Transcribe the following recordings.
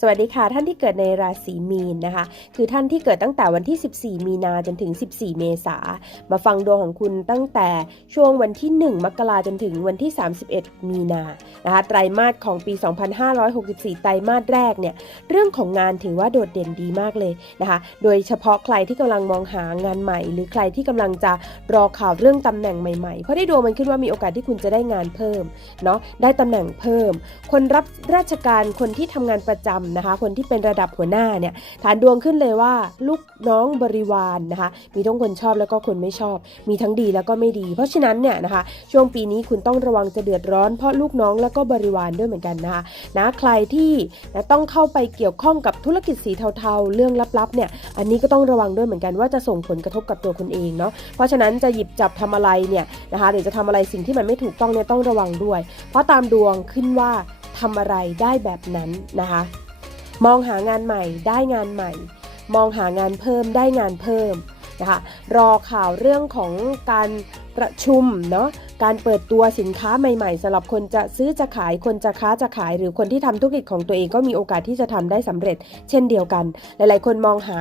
สวัสดีค่ะ ท่านที่เกิดในราศีมีนนะคะ คือท่านที่เกิดตั้งแต่วันที่ 14 มีนาจนถึง 14 เมษามาฟังดวงของคุณตั้งแต่ช่วงวันที่ 1 มกราจนถึงวันที่ 31 มีนานะคะไตรมาสของปี 2564 ไตรมาสแรกเนี่ยเรื่องของงานถือว่าโดดเด่นดีมากเลยนะคะ โดยเฉพาะใครที่กำลังมองหางานใหม่ หรือใครที่กำลังจะรอข่าวเรื่องตำแหน่งใหม่ๆ เพราะได้ดวงมันขึ้นว่ามีโอกาสที่คุณจะได้งานเพิ่มเนาะได้ตำแหน่งเพิ่ม คนรับราชการคนที่ทำงานประจำนะคะ คนที่เป็นระดับหัวหน้าเนี่ยฐานดวงขึ้นเลยว่า ลูกน้องบริวารนะคะ มีทั้งคนชอบแล้วก็คนไม่ชอบ มีทั้งดีแล้วก็ไม่ดี เพราะฉะนั้นเนี่ยนะคะ ช่วงปีนี้คุณต้องระวังจะเดือดร้อนเพราะลูกน้องแล้วก็บริวารด้วยเหมือนกันนะคะนะใครที่นะต้องเข้าไปเกี่ยวข้องกับธุรกิจสีเทาๆ เรื่องลับๆเนี่ยอันนี้ก็ต้องระวังด้วยเหมือนกันว่าจะส่งผลกระทบกับตัวคุณเองเนาะเพราะฉะนั้นจะหยิบจับทำอะไรเนี่ยนะคะหรือจะทำอะไรสิ่งที่มันไม่ถูกต้องเนี่ยต้องระวังด้วย เพราะตามดวงขึ้นว่าทำอะไรได้แบบนั้นนะคะ มองหางานใหม่ได้งานใหม่ มองหางานเพิ่มได้งานเพิ่มนะคะรอข่าวเรื่องของการ ประชุมเนาะการเปิดตัวสินค้าใหม่ๆสำหรับคนจะซื้อจะขายคนจะค้าจะขาย หรือคนที่ทำธุรกิจของตัวเองก็มีโอกาสที่จะทำได้สำเร็จ เช่นเดียวกัน หลายๆ คนมองหา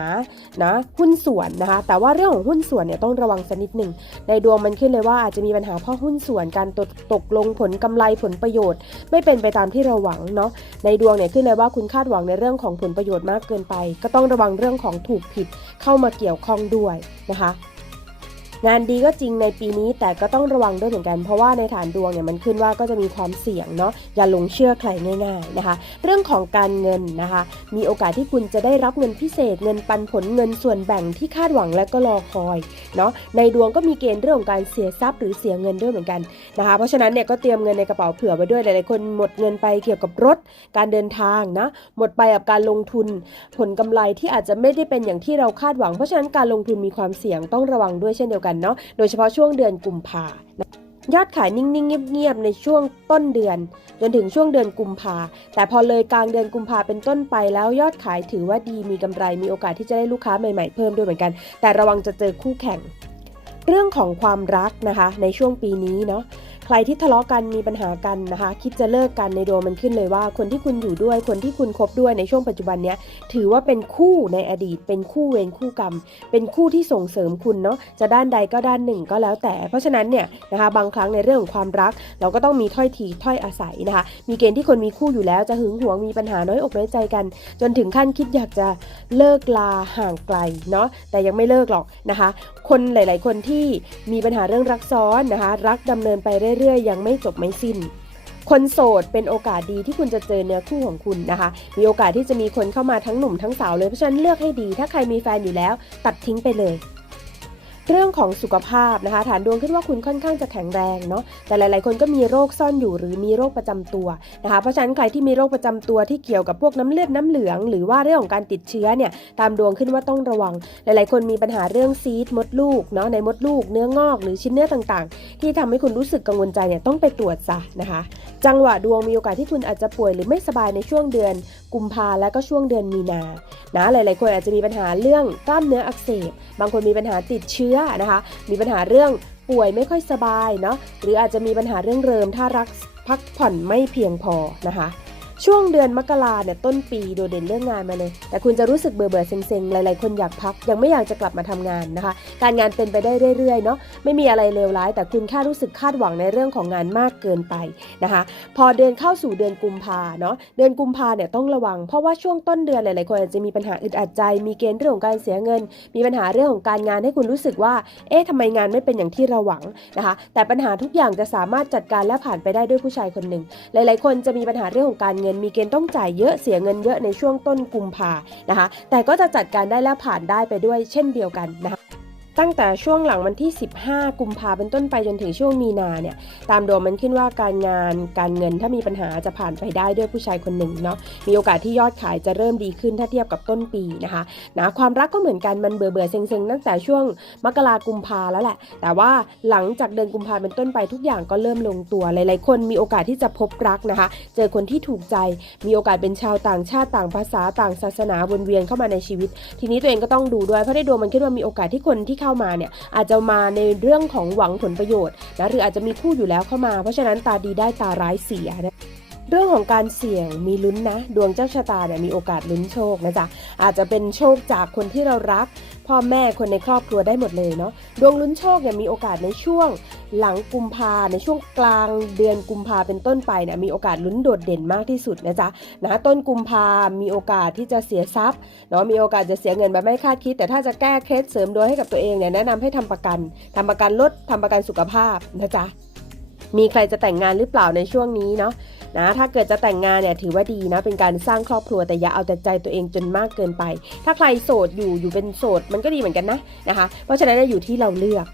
นะหุ้นส่วนนะคะ แต่ว่าเรื่องของหุ้นส่วนเนี่ยต้องระวังสักนิดหนึ่งในดวงมันขึ้นเลยว่าอาจจะมีปัญหาเพ่อหุ้นส่วนการตกตกลงผลกำไรผลประโยชน์ ไม่เป็นไปตามที่เราหวังเนาะในดวงเนี่ยขึ้นเลยว่าคุณคาดหวังในเรื่องของผลประโยชน์มากเกินไป ก็ต้องระวังเรื่องของถูกผิดเข้ามาเกี่ยวข้องด้วยนะคะ งานดีก็จริงในปีนี้แต่ก็ต้องระวังด้วยเหมือนกัน เพราะว่าในฐานดวงเนี่ยมันขึ้นว่าก็จะมีความเสี่ยงเนาะอย่าหลงเชื่อใครง่าย ๆนะคะ เรื่องของการเงินนะคะ มีโอกาสที่คุณจะได้รับเงินพิเศษเงินปันผลเงินส่วนแบ่งที่คาดหวังและก็รอคอยเนาะในดวงก็มีเกณฑ์เรื่องของการเสียทรัพย์หรือเสียเงินด้วยเหมือนกันนะคะ เพราะฉะนั้นเนี่ยก็เตรียมเงินในกระเป๋าเผื่อไว้ด้วยหลายๆคนหมดเงินไปเกี่ยวกับรถ การเดินทางนะหมดไปกับการลงทุน ผลกำไรที่อาจจะไม่ได้เป็นอย่างที่เราคาดหวัง เพราะฉะนั้นการลงทุนมีความเสี่ยงต้องระวังด้วยเช่นเดียวกันเนาะโดยเฉพาะช่วงเดือนกุมภายอดขายนิ่งๆเงียบๆในช่วงต้นเดือน จนถึงช่วงเดือนกุมภาแต่พอเลยกลางเดือนกุมภาเป็นต้นไปแล้วยอดขายถือว่าดีมีกำไรมีโอกาสที่จะได้ลูกค้าใหม่ๆเพิ่มด้วยเหมือนกัน แต่ระวังจะเจอคู่แข่ง เรื่องของความรักนะคะ ในช่วงปีนี้เนาะ ใครที่ทะเลาะกันมีปัญหากันนะคะ คิดจะเลิกกันในดวงมันขึ้นเลยว่า คนที่คุณอยู่ด้วยคนที่คุณคบด้วยในช่วงปัจจุบันเนี้ยถือว่าเป็นคู่ในอดีต เป็นคู่เวรคู่กรรม เป็นคู่ที่ส่งเสริมคุณเนาะจะด้านใดก็ด้านหนึ่งก็แล้วแต่ เพราะฉะนั้นเนี่ยนะคะบางครั้งในเรื่องของความรัก เราก็ต้องมีถ้อยทีถ้อยอาศัยนะคะ มีเกณฑ์ที่คนมีคู่อยู่แล้วจะหึงหวงมีปัญหาน้อยอกน้อยใจกัน จนถึงขั้นคิดอยากจะเลิกลาห่างไกลเนาะแต่ยังไม่เลิกหรอกนะคะ คนหลาย ๆ คนที่มีปัญหาเรื่องรักซ้อนนะคะ รักดำเนินไปเรื่อยๆ ยังไม่จบไม่สิ้น คนโสดเป็นโอกาสดีที่คุณจะเจอเนื้อคู่ของคุณนะคะ มีโอกาสที่จะมีคนเข้ามาทั้งหนุ่มทั้งสาวเลยเพราะฉะนั้นเลือกให้ดี ถ้าใครมีแฟนอยู่แล้ว ตัดทิ้งไปเลย เรื่องของสุขภาพนะคะ ฐานดวงขึ้นว่าคุณค่อนข้างจะแข็งแรงเนาะแต่หลาย ๆ คนก็มีโรคซ่อนอยู่หรือมีโรคประจำตัวนะคะเพราะฉะนั้นใครที่มีโรคประจำตัวที่เกี่ยวกับพวกน้ำเลือดน้ำเหลือง หรือว่าเรื่องของการติดเชื้อเนี่ยตามดวงขึ้นว่าต้องระวัง หลาย ๆ คนมีปัญหาเรื่องซีดมดลูกเนาะในมดลูกเนื้องอกหรือชิ้นเนื้อต่าง ๆ ที่ทำให้คุณรู้สึกกังวลใจเนี่ยต้องไปตรวจซะนะคะ จังหวะดวงมีโอกาสที่คุณอาจจะป่วยหรือไม่สบายในช่วงเดือนกุมภาและก็ช่วงเดือนมีนานะหลาย ๆ คนอาจจะมีปัญหาเรื่องกล้ามเนื้ออักเสบ บางคนมีปัญหาติดเชื้อนะคะ มีปัญหาเรื่องป่วยไม่ค่อยสบายเนาะหรืออาจจะมีปัญหาเรื่องเริมถ้ารักพักผ่อนไม่เพียงพอนะคะ ช่วงเดือนมกราเนี่ยต้นปีโดดเด่นเรื่องงานมาเลย แต่คุณจะรู้สึกเบื่อเบื่อเซ็งๆ หลายๆ คนอยากพัก ยังไม่อยากจะกลับมาทำงานนะคะ การงานเป็นไปได้เรื่อยๆ เนาะไม่มีอะไรเลวร้าย แต่คุณแค่รู้สึกคาดหวังในเรื่องของงานมากเกินไปนะคะ พอเดินเข้าสู่เดือนกุมภาเนาะเดือนกุมภาเนี่ยต้องระวัง เพราะว่าช่วงต้นเดือนหลายๆ คนอาจจะมีปัญหาอึดอัดใจ มีเกณฑ์เรื่องของการเสียเงิน มีปัญหาเรื่องของการงานให้คุณรู้สึกว่า เอ๊ะทำไมงานไม่เป็นอย่างที่เราหวังนะคะ แต่ปัญหาทุกอย่างจะสามารถจัดการและผ่านไปได้ด้วยผู้ชายคนหนึ่งหลาย ๆ คนจะมีปัญหาเรื่องของการเงินมีเกณฑ์ต้องจ่ายเยอะเสียเงินเยอะในช่วงต้นกุมภานะคะ แต่ก็จะจัดการได้และผ่านได้ไปด้วยเช่นเดียวกันนะคะ ตั้งแต่ช่วงหลังวันที่ 15 กุมภาเป็นต้นไปจนถึงช่วงมีนาเนี่ย ตามดวงมันขึ้นว่าการงานการเงินถ้ามีปัญหาจะผ่านไปได้ด้วยผู้ชายคนหนึ่งเนาะ มีโอกาสที่ยอดขายจะเริ่มดีขึ้นถ้าเทียบกับต้นปีนะคะนะความรักก็เหมือนกันมันเบื่อเบื่อๆเซ็งตั้งแต่ช่วงมกรากุมภาแล้วแหละ แต่ว่าหลังจากเดือนกุมภาเป็นต้นไปทุกอย่างก็เริ่มลงตัว หลาย ๆ คนมีโอกาสที่จะพบรักนะคะ เจอคนที่ถูกใจ มีโอกาสเป็นชาวต่างชาติต่างภาษาต่างศาสนาวนเวียนเข้ามาในชีวิต ทีนี้ตัวเองก็ต้องดูด้วยเพราะได้ดวงมันคิดว่ามีโอกาสที่คนที่เข้ามาเนี่ยอาจจะมาในเรื่องของหวังผลประโยชน์นะหรืออาจจะมีคู่อยู่แล้วเข้ามา เพราะฉะนั้นตาดีได้ตาร้ายเสียนะ เรื่องของการเสี่ยงมีลุ้นนะ ดวงเจ้าชะตาเนี่ยมีโอกาสลุ้นโชคนะจ๊ะอาจจะเป็นโชคจากคนที่เรารัก พ่อแม่คนในครอบครัวได้หมดเลยเนาะดวงลุ้นโชคเนี่ยมีโอกาสในช่วงหลังกุมภาในช่วงกลางเดือนกุมภาเป็นต้นไปเนี่ยมีโอกาสลุ้นโดดเด่นมากที่สุดนะจ๊ะนะต้นกุมภามีโอกาสที่จะเสียทรัพย์เนาะมีโอกาสจะเสียเงินแบบไม่คาดคิด แต่ถ้าจะแก้เคล็ดเสริมดวงให้กับตัวเองเนี่ยแนะนำให้ทำประกันทำประกันรถทำประกันสุขภาพนะจ๊ะมีใครจะแต่งงานหรือเปล่าในช่วงนี้เนาะ นะถ้าเกิดจะแต่งงานเนี่ยถือว่าดีนะ เป็นการสร้างครอบครัวแต่อย่าเอาแต่ใจตัวเองจนมากเกินไป ถ้าใครโสดอยู่อยู่เป็นโสดมันก็ดีเหมือนกันนะนะคะ เพราะฉะนั้นอยู่ที่เราเลือก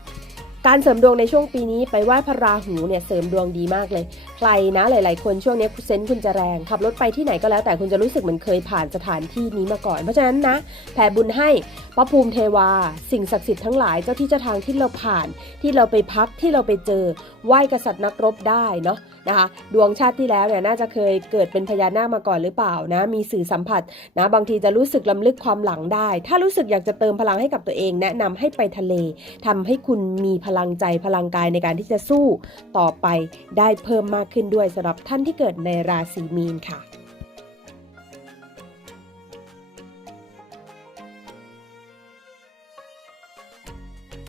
การเสริมดวงในช่วงปีนี้ไปไหว้พระราหูเนี่ยเสริมดวงดีมากเลย ใครนะหลาย ๆ คนช่วงนี้เซนส์คุณจะแรงขับรถไปที่ไหนก็แล้วแต่คุณจะรู้สึกเหมือนเคยผ่านสถานที่นี้มาก่อน เพราะฉะนั้นนะแผ่บุญให้พระภูมิเทวา สิ่งศักดิ์สิทธิ์ทั้งหลายเจ้าที่เจ้าทางที่เราผ่าน ที่เราไปพักที่เราไปเจอ ไหว้กษัตริย์นักรบได้เนาะนะคะดวงชาติที่แล้วเนี่ยน่าจะเคยเกิดเป็นพญานาคมาก่อนหรือเปล่านะมีสื่อสัมผัสนะบางทีจะรู้สึกลำลึกความหลังได้ ถ้ารู้สึกอยากจะเติมพลังให้กับตัวเอง แนะนำให้ไปทะเลทำให้คุณมีพลังใจพลังกายในการที่จะสู้ต่อไปได้เพิ่มมากขึ้นด้วยสำหรับท่านที่เกิดในราศีมีนค่ะ